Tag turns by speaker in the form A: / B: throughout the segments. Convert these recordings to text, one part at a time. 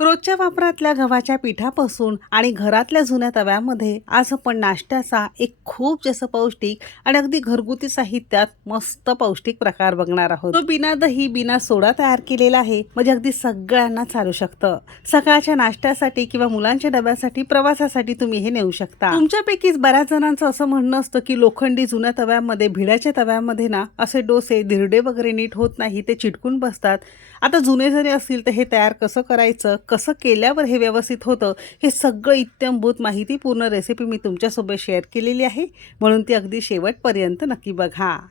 A: रोजच्या वापरातल्या गव्हाच्या पिठापासून आणि घरातल्या जुन्या तव्यामध्ये आज आपण नाश्त्याचा एक खूप जास्त पौष्टिक आणि अगदी घरगुती साहित्यात मस्त पौष्टिक प्रकार बघणार आहोत. तो बिना दही बिना सोडा तयार केलेला आहे. म्हणजे अगदी सगळ्यांना चालू शकतं. सकाळच्या नाश्त्यासाठी किंवा मुलांच्या डब्यासाठी प्रवासासाठी तुम्ही हे नेऊ शकता. तुमच्यापैकीच बऱ्याच जणांचं असं म्हणणं असतं की लोखंडी जुन्या तव्यामध्ये भिड्याच्या तव्यामध्ये ना असे डोसे धिरडे वगैरे नीट होत नाही ते चिटकून बसतात. आता जुने जरी असतील तर हे तयार कसं करायचं? कसं केल्यावर हे व्यवस्थित होतं हे सगळं इत्यंभूत माहितीपूर्ण रेसिपी मी तुमच्यासोबत शेअर केलेली आहे. म्हणून ती अगदी शेवटपर्यंत नक्की बघा.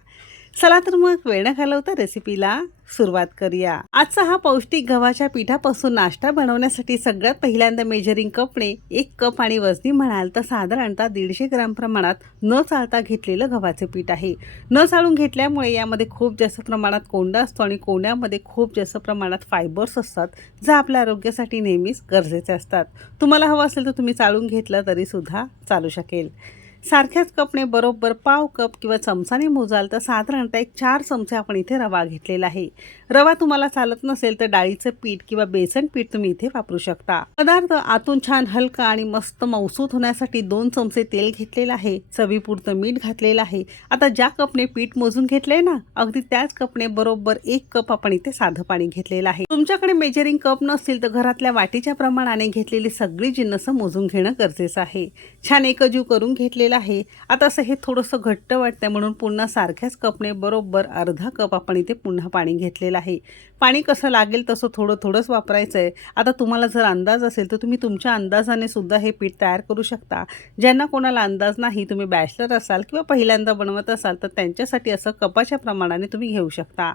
A: चला तर मग वेळ न घालवता रेसिपीला सुरुवात करूया. आजचा हा पौष्टिक गव्हाच्या पिठापासून नाश्ता बनवण्यासाठी सगळ्यात पहिल्यांदा मेजरिंग कपने एक कप आणि वजनी म्हणाल तर साधारणतः दीडशे ग्राम प्रमाणात न चालता घेतलेलं गव्हाचे पीठ आहे. न चाळून घेतल्यामुळे यामध्ये खूप जास्त प्रमाणात कोंडा असतो आणि कोंड्यामध्ये खूप जास्त प्रमाणात फायबर्स असतात जे आपल्या आरोग्यासाठी नेहमीच गरजेचे असतात. तुम्हाला हवं असेल तर तुम्ही चाळून घेतलं तरीसुद्धा चालू शकेल. सारख्याच कपने बरोबर पाव कप किंवा चमचाने मोजाल तर साधारणतः एक चार चमचे आपण इथे रवा घेतलेला आहे. रवा तुम्हाला चालत नसेल तर डाळीचं पीठ किंवा बेसन पीठ तुम्ही इथे वापरू शकता. पदार्थ आतून छान हलका आणि मस्त मौसूत होण्यासाठी दोन चमचे तेल घेतलेलं आहे. चवीपुरतं मीठ घातलेलं आहे. आता ज्या कपने पीठ मोजून घेतलंय ना अगदी त्याच कपने बरोबर एक कप आपण इथे साधं पाणी घेतलेलं आहे. तुमच्याकडे मेजरिंग कप नसतील तर घरातल्या वाटीच्या प्रमाणाने घेतलेली सगळी जिन्नस मोजून घेणं गरजेचं आहे. छान एकजीव करून घेतलेलं आहे. आता असं हे थोडंसं घट्ट वाटतंय म्हणून पुन्हा सारख्याच कपने बरोबर अर्धा कप आपण इथे पुन्हा पाणी घेतलेलं आहे. पाणी कसं लागेल तसं थोडं थोडंच वापरायचं आहे आता तुम्हाला जर अंदाज असेल तर तुम्ही तुमच्या अंदाजाने सुद्धा हे पीठ तयार करू शकता. ज्यांना कोणाला अंदाज नाही तुम्ही बॅचलर असाल किंवा पहिल्यांदा बनवत असाल तर त्यांच्यासाठी असं कपाच्या प्रमाणाने तुम्ही घेऊ शकता.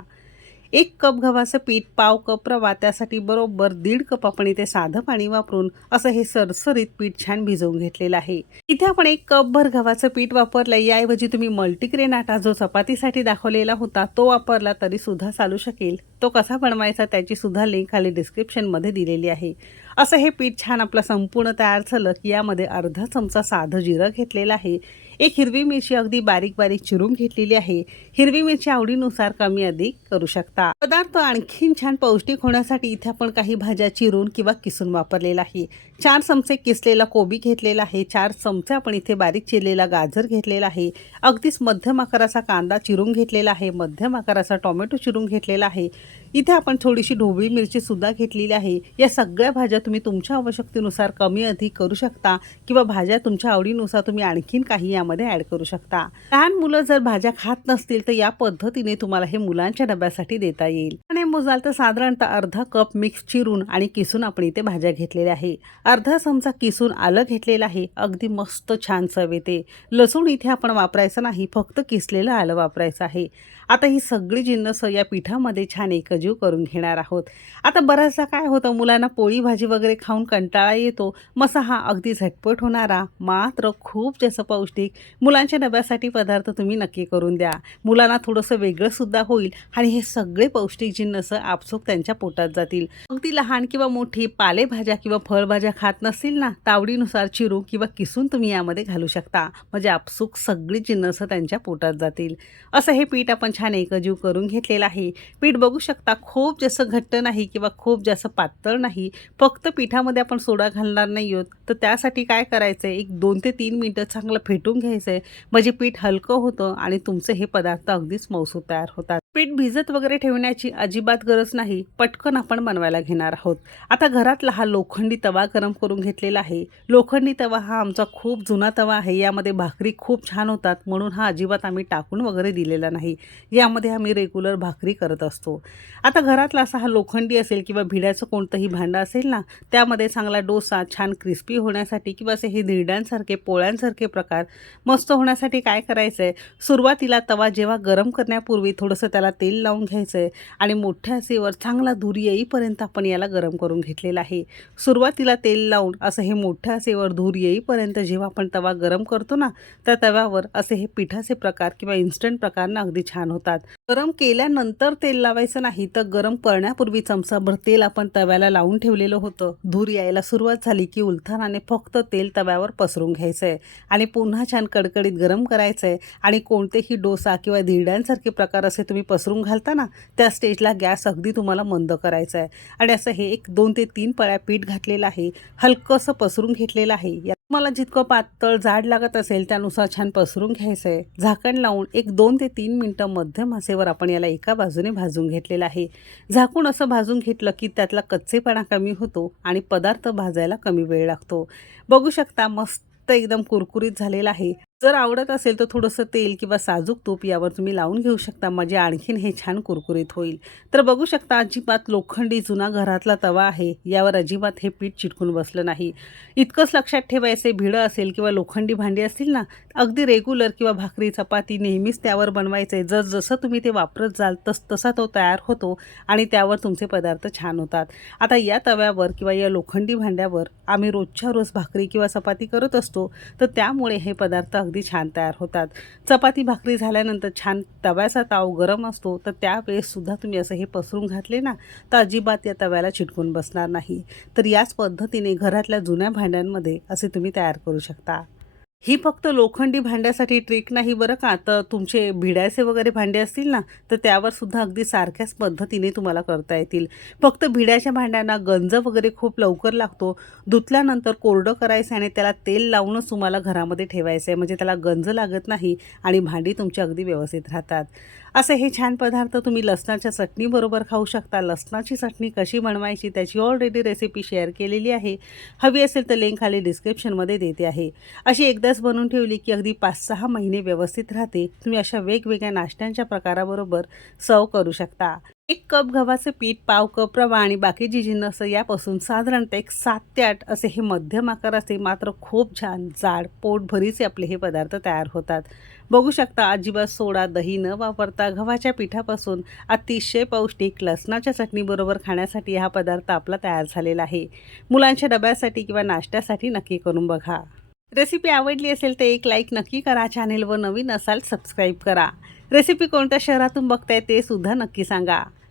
A: एक कप गव्हाचं पीठ पाव कप रवा त्यासाठी बरोबर दीड कप आपण इथे साधं पाणी वापरून असं हे सरसरीत पीठ छान भिजवून घेतलेलं आहे. इथे आपण एक कपभर गव्हाचं पीठ वापरलं याऐवजी तुम्ही मल्टीग्रेन आटा जो चपातीसाठी दाखवलेला होता तो वापरला तरी सुद्धा चालू शकेल. तो कसा बनवायचा त्याची सुद्धा लिंक खाली डिस्क्रिप्शनमध्ये दिलेली आहे. असं हे पीठ छान आपलं संपूर्ण तयार झालं की यामध्ये अर्धा चमचा साधं जिरं घेतलेलं आहे. एक हिरवी मिरची अगदी बारीक बारीक चिरून घेतलेली आहे. हिरवी मिरची आवडीनुसार कमी अधिक करू शकता. पदार्थ आणखीन छान पौष्टिक होण्यासाठी इथे आपण काही भाज्या चिरून किंवा किसून वापरलेला आहे. चार चमचे किसलेला कोबी घेतलेला आहे. चार चमचे आपण इथे बारीक चिरलेला गाजर घेतलेला आहे. अगदीच मध्यम आकाराचा कांदा चिरून घेतलेला आहे. मध्यम आकाराचा टोमॅटो चिरून घेतलेला आहे. इथे आपण थोडीशी ढोबळी मिरची सुद्धा घेतलेली आहे. या सगळ्या भाज्या तुम्ही तुमच्या आवश्यकतेनुसार कमी अधिक करू शकता किंवा भाज्या तुमच्या आवडीनुसार तुम्ही आणखीन काही यामध्ये ॲड करू शकता. लहान मुलं जर भाज्या खात नसतील तर या पद्धतीने तुम्हाला हे मुलांच्या डब्यासाठी देता येईल. आणि मोजाल तर साधारणतः अर्धा कप मिक्स चिरून आणि किसून आपण इथे भाज्या घेतलेल्या आहे. अर्धा चमचा किसून आलं घेतलेलं आहे. अगदी मस्त छान चव येते. लसूण इथे आपण वापरायचं नाही फक्त किसलेलं आलं वापरायचं आहे. आता ही सगळी जिन्नस या पिठामध्ये छान एकजीव करून घेणार आहोत. आता बराचसा काय होतं मुलांना पोळी भाजी वगैरे खाऊन कंटाळा येतो. मसा हा अगदी झटपट होणारा मात्र खूप जास्त पौष्टिक. मुलांच्या डब्यासाठी पदार्थ तुम्ही नक्की करून द्या. मुलांना थोडंसं वेगळंसुद्धा होईल आणि हे सगळे पौष्टिक जिन्नस आपसूक त्यांच्या पोटात जातील. अगदी लहान किंवा मोठी पालेभाज्या किंवा फळभाज्या खात नसतील ना तावडीनुसार चिरू किंवा किसून तुम्ही यामध्ये घालू शकता. म्हणजे आपसूक सगळी जिन्नस त्यांच्या पोटात जातील. असं हे पीठ आपण छान एकजीव करून घेतलेलं आहे. पीठ बघू शकता खूप जास्त घट्ट नाही किंवा खूप जास्त पातळ नाही फक्त पिठामध्ये आपण सोडा घालणार नाही आहोत. तर त्यासाठी काय करायचं आहे एक दोन ते तीन मिनटं चांगलं फेटून घ्यायचं आहे म्हणजे पीठ हलकं होतं आणि तुमचे हे पदार्थ अगदीच मौसूद तयार होतात. पीठ भिजत वगैरे ठेवण्याची अजिबात गरज नाही. पटकन आपण बनवायला घेणार आहोत. आता घरातला हा लोखंडी तवा गरम करून घेतलेला आहे. लोखंडी तवा हा आमचा खूप जुना तवा आहे. यामध्ये भाकरी खूप छान होतात. म्हणून हा अजिबात आम्ही टाकून वगैरे दिलेला नाही. यामध्ये आम्ही रेग्युलर भाकरी करत असतो. आता घरातला असा हा लोखंडी असेल किंवा भिड्याचं कोणतंही भांडं असेल ना त्यामध्ये चांगला डोसा छान क्रिस्पी होण्यासाठी किंवा असे हे धिरड्यांसारखे पोळ्यांसारखे प्रकार मस्त होण्यासाठी काय करायचं आहे सुरुवातीला तवा जेव्हा गरम करण्यापूर्वी थोडंसं त्याला तेल लावून घ्यायचं आहे आणि मोठ्या असेवर चांगला धूर येईपर्यंत आपण याला गरम करून घेतलेला आहे. सुरुवातीला तेल लावून असं हे मोठ्या असेवर धूर येईपर्यंत जेव्हा आपण तवा गरम करतो ना त्या तव्यावर असे हे पिठाचे प्रकार किंवा इन्स्टंट प्रकार ना अगदी छान होतात. गरम केल्यानंतर तेल लावायचं नाही तर गरम करण्यापूर्वी चमचाभर तेल आपण तव्याला लावून ठेवलेलं होतं. धूर यायला सुरुवात झाली की उलथानाने फक्त तेल तव्यावर पसरून घ्यायचं आहे आणि पुन्हा छान कडकडीत गरम करायचं आहे आणि कोणतेही डोसा किंवा धिरड्यांसारखे प्रकार असे तुम्ही पसरून घालता ना त्या स्टेजला गॅस अगदी तुम्हाला मंद करायचा आहे आणि असं हे एक दोन ते तीन पळ्या पीठ घातलेलं आहे. हलकंसं पसरून घेतलेलं आहे. या मला जितकं पातळ जाड लागत असेल त्यानुसार छान पसरून घ्यायचं आहे झाकण लावून एक दोन ते तीन मिनटं मध्यम आसेवर आपण याला एका बाजूने भाजून घेतलेलं आहे. झाकून असं भाजून घेतलं की त्यातला कच्चेपणा कमी होतो आणि पदार्थ भाजायला कमी वेळ लागतो. बघू शकता मस्त एकदम कुरकुरीत झालेला आहे. जर आवडत असेल तर थोडंसं तेल किंवा साजूक तूप यावर तुम्ही लावून घेऊ शकता. म्हणजे आणखीन हे छान कुरकुरीत होईल. तर बघू शकता अजिबात लोखंडी जुना घरातला तवा आहे. यावर अजिबात हे पीठ चिटकून बसलं नाही. इतकंच लक्षात ठेवायचे भिडं असेल किंवा लोखंडी भांडी असतील ना अगदी रेग्युलर किंवा भाकरी चपाती नेहमीच त्यावर बनवायचे जर जसं तुम्ही ते वापरत जाल तस तसा तो तयार होतो आणि त्यावर तुमचे पदार्थ छान होतात. आता या तव्यावर किंवा या लोखंडी भांड्यावर आम्ही रोजच्या रोज भाकरी किंवा चपाती करत असतो तर त्यामुळे हे पदार्थ अगदी छान तयार होतात. चपाती भाकरी झाल्यानंतर छान तव्याचा ताव गरम असतो तर त्यावेळेससुद्धा तुम्ही असं हे पसरून घातले ना तर अजिबात या तव्याला चिटकून बसणार नाही. तर याच पद्धतीने घरातल्या जुन्या भांड्यांमध्ये असे तुम्ही तयार करू शकता. ही फक्त लोखंडी भांड्यासाठी ट्रिक नाही बरं का? तर तुमचे भिड्याचे वगैरे भांडे असतील ना तर त्यावर सुद्धा अगदी सारख्याच पद्धतीने तुम्हाला करता येतील. फक्त भिड्याच्या भांड्यांना गंज वगैरे खूप लवकर लागतो. धुतल्यानंतर कोरडं करायचं आणि त्याला तेल लावूनच तुम्हाला घरामध्ये ठेवायचं आहे म्हणजे त्याला गंज लागत नाही आणि भांडी तुमची अगदी व्यवस्थित राहतात. असे हे छान पदार्थ तुम्ही लसणाच्या चटणीबरोबर खाऊ शकता. लसणाची चटणी कशी बनवायची त्याची ऑलरेडी रेसिपी शेअर केलेली आहे. हवी असेल तर लिंक खाली डिस्क्रिप्शनमध्ये देते आहे. अशी एकदाच बनवून ठेवली की अगदी पाच सहा महिने व्यवस्थित राहते. तुम्ही अशा वेगवेगळ्या नाश्त्यांच्या प्रकाराबरोबर सर्व करू शकता. एक कप गव्हाचं पीठ पाव कप रवा आणि बाकीची जिन्नस यापासून साधारणतः एक सात ते आठ असे हे मध्यम आकाराचे मात्र खूप छान जाड पोटभरीचे आपले हे पदार्थ तयार होतात. बघू शकता अजिबात सोडा दही न वापरता गव्हाच्या पिठापासून अतिशय पौष्टिक लसणाच्या चटणीबरोबर खाण्यासाठी हा पदार्थ आपला तयार झालेला आहे. मुलांच्या डब्यासाठी किंवा नाश्त्यासाठी नक्की करून बघा. रेसिपी आवडली असेल तर एक लाईक नक्की करा चॅनेलवर नवीन असाल सबस्क्राईब करा. रेसिपी कोणत्या शहरातून बघताय ते सुद्धा नक्की सांगा.